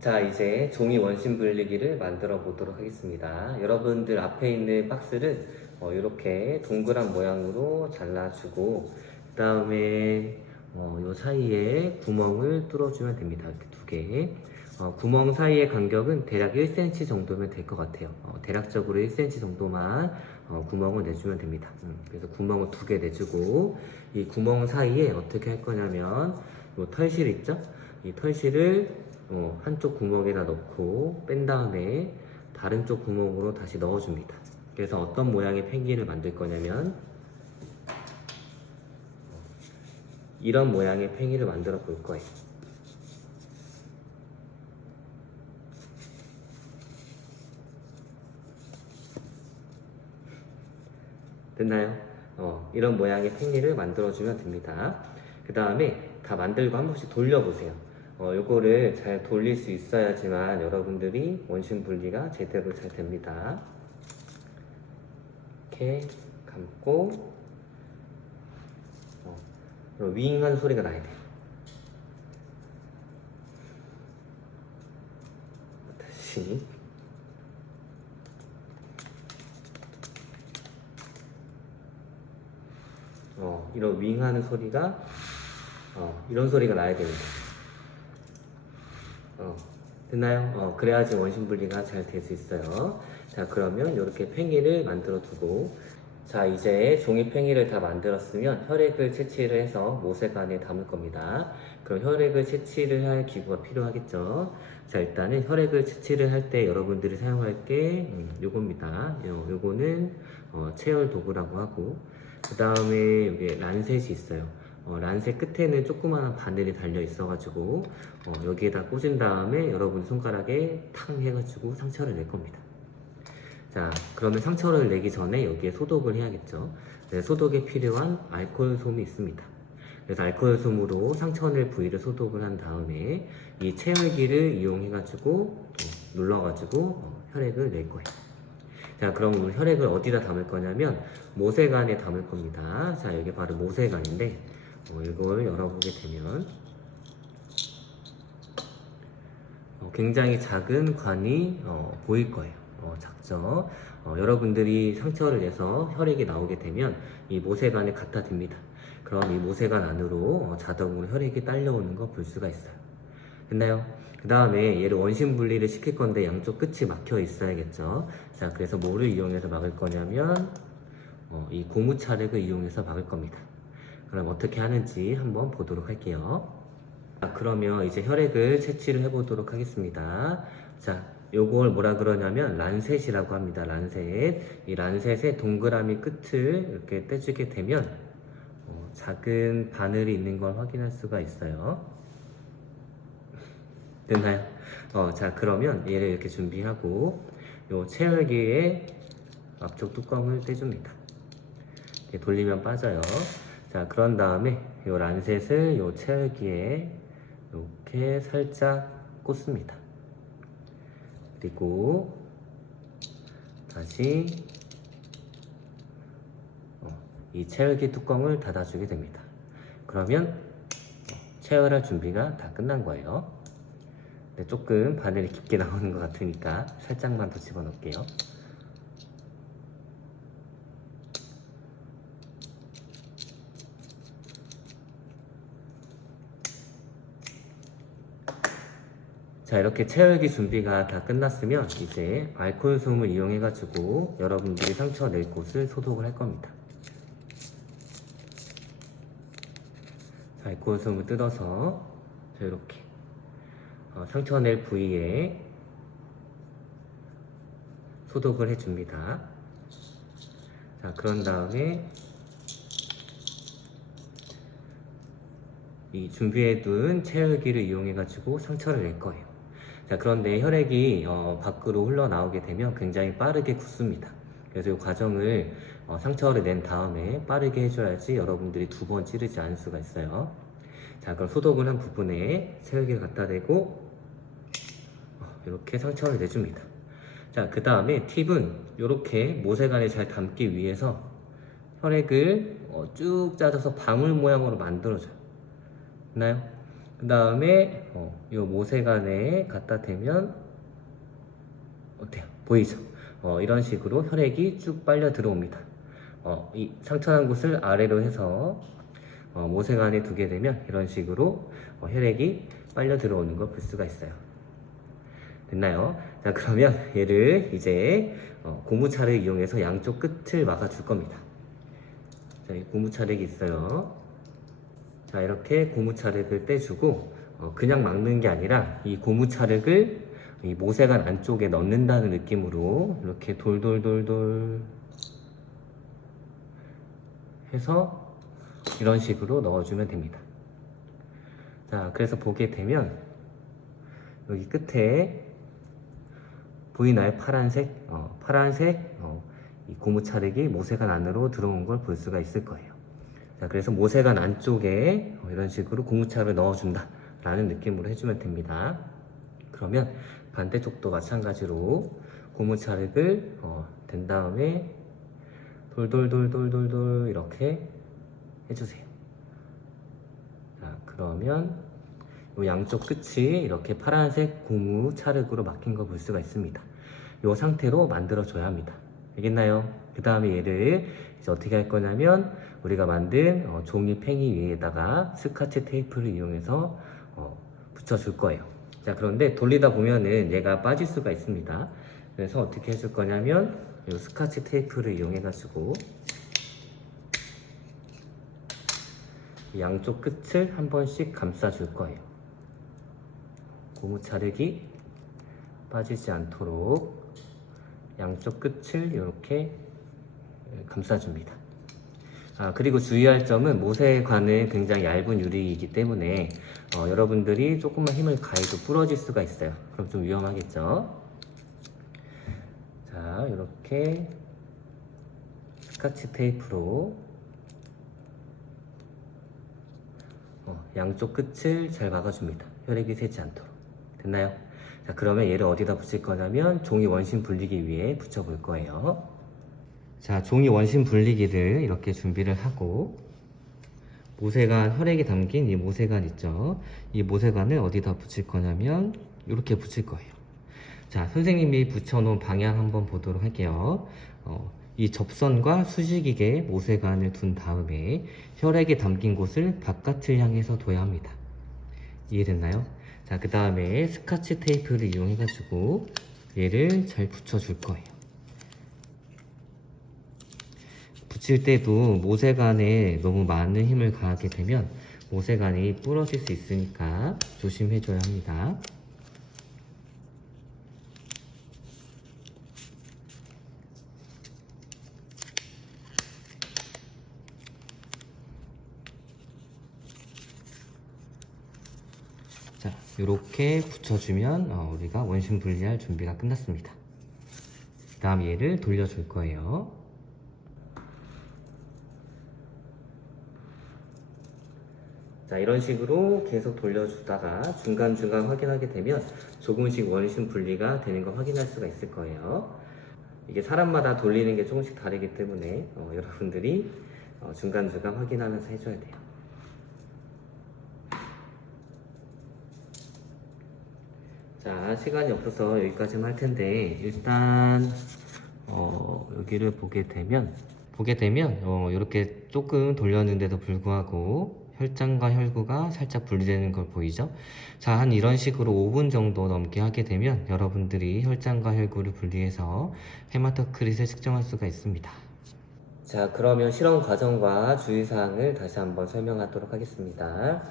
자, 이제 종이 원심 분리기를 만들어 보도록 하겠습니다. 여러분들 앞에 있는 박스를 이렇게 동그란 모양으로 잘라주고, 그 다음에 요 사이에 구멍을 뚫어주면 됩니다. 이렇게 두 개. 구멍 사이의 간격은 대략 1cm 정도면 될 것 같아요. 대략적으로 1cm 정도만 구멍을 내주면 됩니다. 그래서 구멍을 두 개 내주고, 이 구멍 사이에 어떻게 할 거냐면, 요 털실 있죠? 이 털실을 한쪽 구멍에다 넣고 뺀 다음에 다른 쪽 구멍으로 다시 넣어줍니다. 그래서 어떤 모양의 펭귄을 만들 거냐면 이런 모양의 펭귄을 만들어 볼 거예요. 됐나요? 이런 모양의 펭귄을 만들어주면 됩니다. 그 다음에 다 만들고 한 번씩 돌려보세요. 요거를 잘 돌릴 수 있어야지만 여러분들이 원심 분리가 제대로 잘 됩니다. 이렇게 감고 윙한 소리가 나야 돼요. 다시 이런 윙하는 소리가 이런 소리가 나야 됩니다. 됐나요? 그래야지 원심 분리가 잘 될 수 있어요. 자, 그러면 이렇게 팽이를 만들어 두고, 자, 이제 종이 팽이를 다 만들었으면 혈액을 채취를 해서 모세관에 담을 겁니다. 그럼 혈액을 채취를 할 기구가 필요하겠죠. 자, 일단은 혈액을 채취를 할 때 여러분들이 사용할 게 요겁니다. 요거는 체열 도구라고 하고, 그 다음에 여기 란셋이 있어요. 란셋 끝에는 조그마한 바늘이 달려 있어가지고 여기에다 꽂은 다음에 여러분 손가락에 탕 해가지고 상처를 낼 겁니다. 자, 그러면 상처를 내기 전에 여기에 소독을 해야겠죠. 네, 소독에 필요한 알코올솜이 있습니다. 그래서 알코올솜으로 상처 낼 부위를 소독을 한 다음에 이 체열기를 이용해가지고 눌러가지고 혈액을 낼 거예요. 자, 그럼 우리 혈액을 어디다 담을 거냐면 모세관에 담을 겁니다. 자, 여기 바로 모세관인데 이걸 열어보게 되면 굉장히 작은 관이 보일 거예요. 작죠? 여러분들이 상처를 내서 혈액이 나오게 되면 이 모세관에 갖다 댑니다. 그럼 이 모세관 안으로 자동으로 혈액이 딸려오는 거 볼 수가 있어요. 됐나요? 그 다음에 얘를 원심 분리를 시킬 건데 양쪽 끝이 막혀 있어야겠죠. 자, 그래서 뭐를 이용해서 막을 거냐면 이 고무차력을 이용해서 막을 겁니다. 그럼 어떻게 하는지 한번 보도록 할게요. 자, 그러면 이제 혈액을 채취를 해보도록 하겠습니다. 자, 요걸 뭐라 그러냐면 란셋이라고 합니다. 란셋. 이 란셋의 동그라미 끝을 이렇게 떼주게 되면 작은 바늘이 있는 걸 확인할 수가 있어요. 됐나요? 자, 그러면 얘를 이렇게 준비하고 요 체열기의 앞쪽 뚜껑을 떼줍니다. 이렇게 돌리면 빠져요. 자, 그런 다음에 요 란셋을 요 체열기에 이렇게 살짝 꽂습니다. 그리고 다시 이 체열기 뚜껑을 닫아주게 됩니다. 그러면 체열할 준비가 다 끝난 거예요. 근데 조금 바늘이 깊게 나오는 것 같으니까 살짝만 더 집어넣을게요. 자, 이렇게 체열기 준비가 다 끝났으면 이제 알코올솜을 이용해 가지고 여러분들이 상처 낼 곳을 소독을 할 겁니다. 자, 알코올솜을 뜯어서 자, 이렇게 상처 낼 부위에 소독을 해줍니다. 자, 그런 다음에 이 준비해둔 체열기를 이용해 가지고 상처를 낼 거예요. 자, 그런데 혈액이 밖으로 흘러나오게 되면 굉장히 빠르게 굳습니다. 그래서 이 과정을 상처를 낸 다음에 빠르게 해줘야지 여러분들이 두 번 찌르지 않을 수가 있어요. 자, 그럼 소독을 한 부분에 체열기를 갖다 대고 이렇게 상처를 내줍니다. 자, 그 다음에 팁은 이렇게 모세관에 잘 담기 위해서 혈액을 쭉 짜줘서 방울 모양으로 만들어줘요. 됐나요? 그 다음에 이 모세관에 갖다 대면 어때요? 보이죠? 이런 식으로 혈액이 쭉 빨려 들어옵니다. 이 상처난 곳을 아래로 해서 모세관에 두게 되면 이런 식으로 혈액이 빨려 들어오는 걸 볼 수가 있어요. 됐나요? 자, 그러면 얘를 이제 고무차를 이용해서 양쪽 끝을 막아줄 겁니다. 자, 이 고무차력이 있어요. 자, 이렇게 고무차력을 떼주고 그냥 막는 게 아니라 이 고무차력을 이 모세관 안쪽에 넣는다는 느낌으로 이렇게 돌돌돌돌 해서 이런 식으로 넣어주면 됩니다. 자, 그래서 보게 되면 여기 끝에 보이나요? 파란색? 파란색 이 고무차력이 모세관 안으로 들어온 걸 볼 수가 있을 거예요. 자, 그래서 모세관 안쪽에 이런 식으로 고무차를 넣어준다 라는 느낌으로 해주면 됩니다. 그러면 반대쪽도 마찬가지로 고무차력을 댄 다음에 돌돌돌돌돌돌 이렇게 해주세요. 자, 그러면 이 양쪽 끝이 이렇게 파란색 고무 찰흙으로 막힌 걸 볼 수가 있습니다. 이 상태로 만들어줘야 합니다. 알겠나요? 그 다음에 얘를 이제 어떻게 할 거냐면 우리가 만든 종이 팽이 위에다가 스카치 테이프를 이용해서 붙여줄 거예요. 자, 그런데 돌리다 보면은 얘가 빠질 수가 있습니다. 그래서 어떻게 해줄 거냐면 이 스카치 테이프를 이용해 가지고 양쪽 끝을 한 번씩 감싸줄 거예요. 고무 찰흙이 빠지지 않도록 양쪽 끝을 이렇게 감싸줍니다. 그리고 주의할 점은 모세관은 굉장히 얇은 유리이기 때문에 여러분들이 조금만 힘을 가해도 부러질 수가 있어요. 그럼 좀 위험하겠죠? 자, 이렇게 스카치 테이프로 양쪽 끝을 잘 막아줍니다. 혈액이 새지 않도록. 됐나요? 자, 그러면 얘를 어디다 붙일 거냐면 종이 원심 분리기 위에 붙여볼 거예요. 자, 종이 원심 분리기를 이렇게 준비를 하고 모세관, 혈액이 담긴 이 모세관 있죠? 이 모세관을 어디다 붙일 거냐면 이렇게 붙일 거예요. 자, 선생님이 붙여놓은 방향 한번 보도록 할게요. 이 접선과 수직이게 모세관을 둔 다음에 혈액이 담긴 곳을 바깥을 향해서 둬야 합니다. 이해됐나요? 자, 그 다음에 스카치 테이프를 이용해가지고 얘를 잘 붙여줄 거예요. 붙일 때도 모세관에 너무 많은 힘을 가하게 되면 모세관이 부러질 수 있으니까 조심해줘야 합니다. 자, 이렇게 붙여주면 우리가 원심 분리할 준비가 끝났습니다. 그 다음 얘를 돌려줄 거예요. 자, 이런 식으로 계속 돌려주다가 중간중간 확인하게 되면 조금씩 원심 분리가 되는 걸 확인할 수가 있을 거예요. 이게 사람마다 돌리는 게 조금씩 다르기 때문에 여러분들이 중간중간 확인하면서 해줘야 돼요. 자, 시간이 없어서 여기까지만 할 텐데 일단 여기를 보게 되면 이렇게 조금 돌렸는데도 불구하고 혈장과 혈구가 살짝 분리되는 걸 보이죠? 자, 한 이런 식으로 5분 정도 넘게 하게 되면 여러분들이 혈장과 혈구를 분리해서 헤마토크릿을 측정할 수가 있습니다. 자, 그러면 실험 과정과 주의사항을 다시 한번 설명하도록 하겠습니다.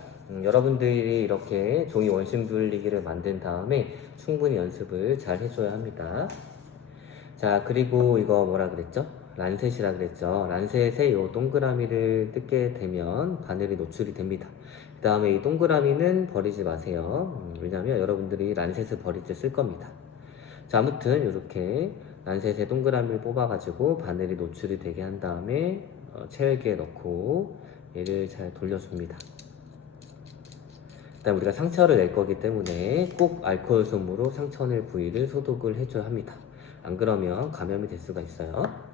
여러분들이 이렇게 종이 원심 분리기를 만든 다음에 충분히 연습을 잘 해줘야 합니다. 자, 그리고 이거 뭐라 그랬죠? 란셋이라 그랬죠. 란셋에 이 동그라미를 뜯게 되면 바늘이 노출이 됩니다. 그 다음에 이 동그라미는 버리지 마세요. 왜냐면 여러분들이 란셋을 버릴 때 쓸 겁니다. 자, 아무튼 이렇게 란셋에 동그라미를 뽑아가지고 바늘이 노출이 되게 한 다음에 체열기에 넣고 얘를 잘 돌려줍니다. 그 다음 우리가 상처를 낼 거기 때문에 꼭 알코올 솜으로 상처 낼 부위를 소독을 해줘야 합니다. 안 그러면 감염이 될 수가 있어요.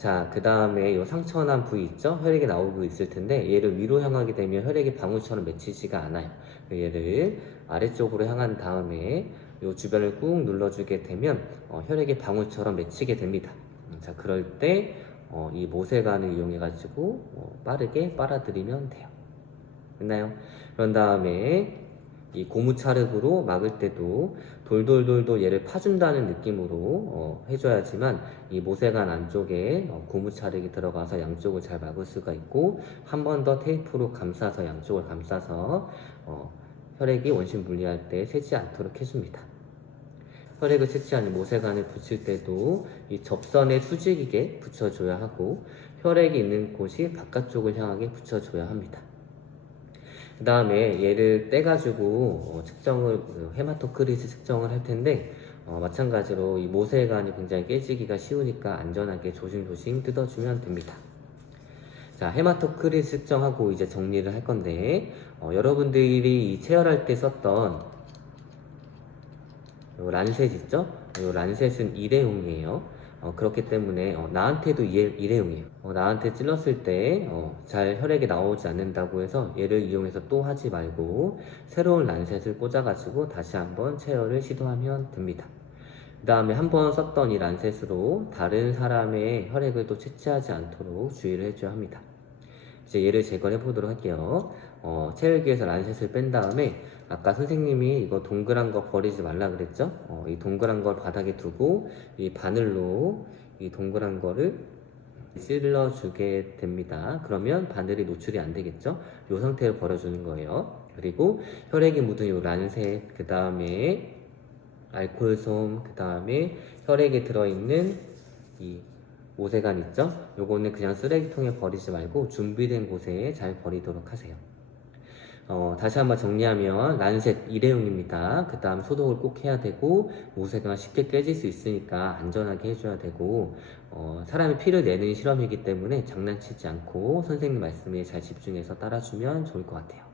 자, 그 다음에 요 상처난 부위 있죠? 혈액이 나오고 있을 텐데 얘를 위로 향하게 되면 혈액이 방울처럼 맺히지가 않아요. 얘를 아래쪽으로 향한 다음에 요 주변을 꾹 눌러주게 되면 혈액이 방울처럼 맺히게 됩니다. 자, 그럴 때 이 모세관을 이용해 가지고 빠르게 빨아들이면 돼요. 됐나요? 그런 다음에 이 고무차륵으로 막을 때도 돌돌돌돌 얘를 파준다는 느낌으로 해줘야지만 이 모세관 안쪽에 고무차륵이 들어가서 양쪽을 잘 막을 수가 있고, 한 번 더 테이프로 감싸서 양쪽을 감싸서 혈액이 원심 분리할 때 새지 않도록 해줍니다. 혈액을 채취하는 모세관을 붙일 때도 이 접선에 수직이게 붙여줘야 하고 혈액이 있는 곳이 바깥쪽을 향하게 붙여줘야 합니다. 그 다음에 얘를 떼가지고 측정을, 헤마토크리스 측정을 할 텐데 마찬가지로 이 모세관이 굉장히 깨지기가 쉬우니까 안전하게 조심조심 뜯어주면 됩니다. 자, 헤마토크리스 측정하고 이제 정리를 할 건데 여러분들이 이 체열할 때 썼던 요 란셋 있죠? 요 란셋은 일회용이에요. 그렇기 때문에 나한테도 일회용이에요. 나한테 찔렀을 때 잘 혈액이 나오지 않는다고 해서 얘를 이용해서 또 하지 말고 새로운 란셋을 꽂아가지고 다시 한번 체열을 시도하면 됩니다. 그 다음에 한번 썼던 이 란셋으로 다른 사람의 혈액을 또 채취하지 않도록 주의를 해줘야 합니다. 이제 얘를 제거해 보도록 할게요. 체열기에서 란셋을 뺀 다음에 아까 선생님이 이거 동그란 거 버리지 말라 그랬죠? 이 동그란 걸 바닥에 두고 이 바늘로 이 동그란 거를 찔러 주게 됩니다. 그러면 바늘이 노출이 안 되겠죠? 이 상태로 버려주는 거예요. 그리고 혈액이 묻은 이 란셋, 그 다음에 알코올솜, 그 다음에 혈액에 들어있는 이 모세관 있죠? 요거는 그냥 쓰레기통에 버리지 말고 준비된 곳에 잘 버리도록 하세요. 다시 한번 정리하면 란셋 일회용입니다. 그 다음 소독을 꼭 해야 되고 모세관 쉽게 깨질 수 있으니까 안전하게 해줘야 되고 사람의 피를 내는 실험이기 때문에 장난치지 않고 선생님 말씀에 잘 집중해서 따라주면 좋을 것 같아요.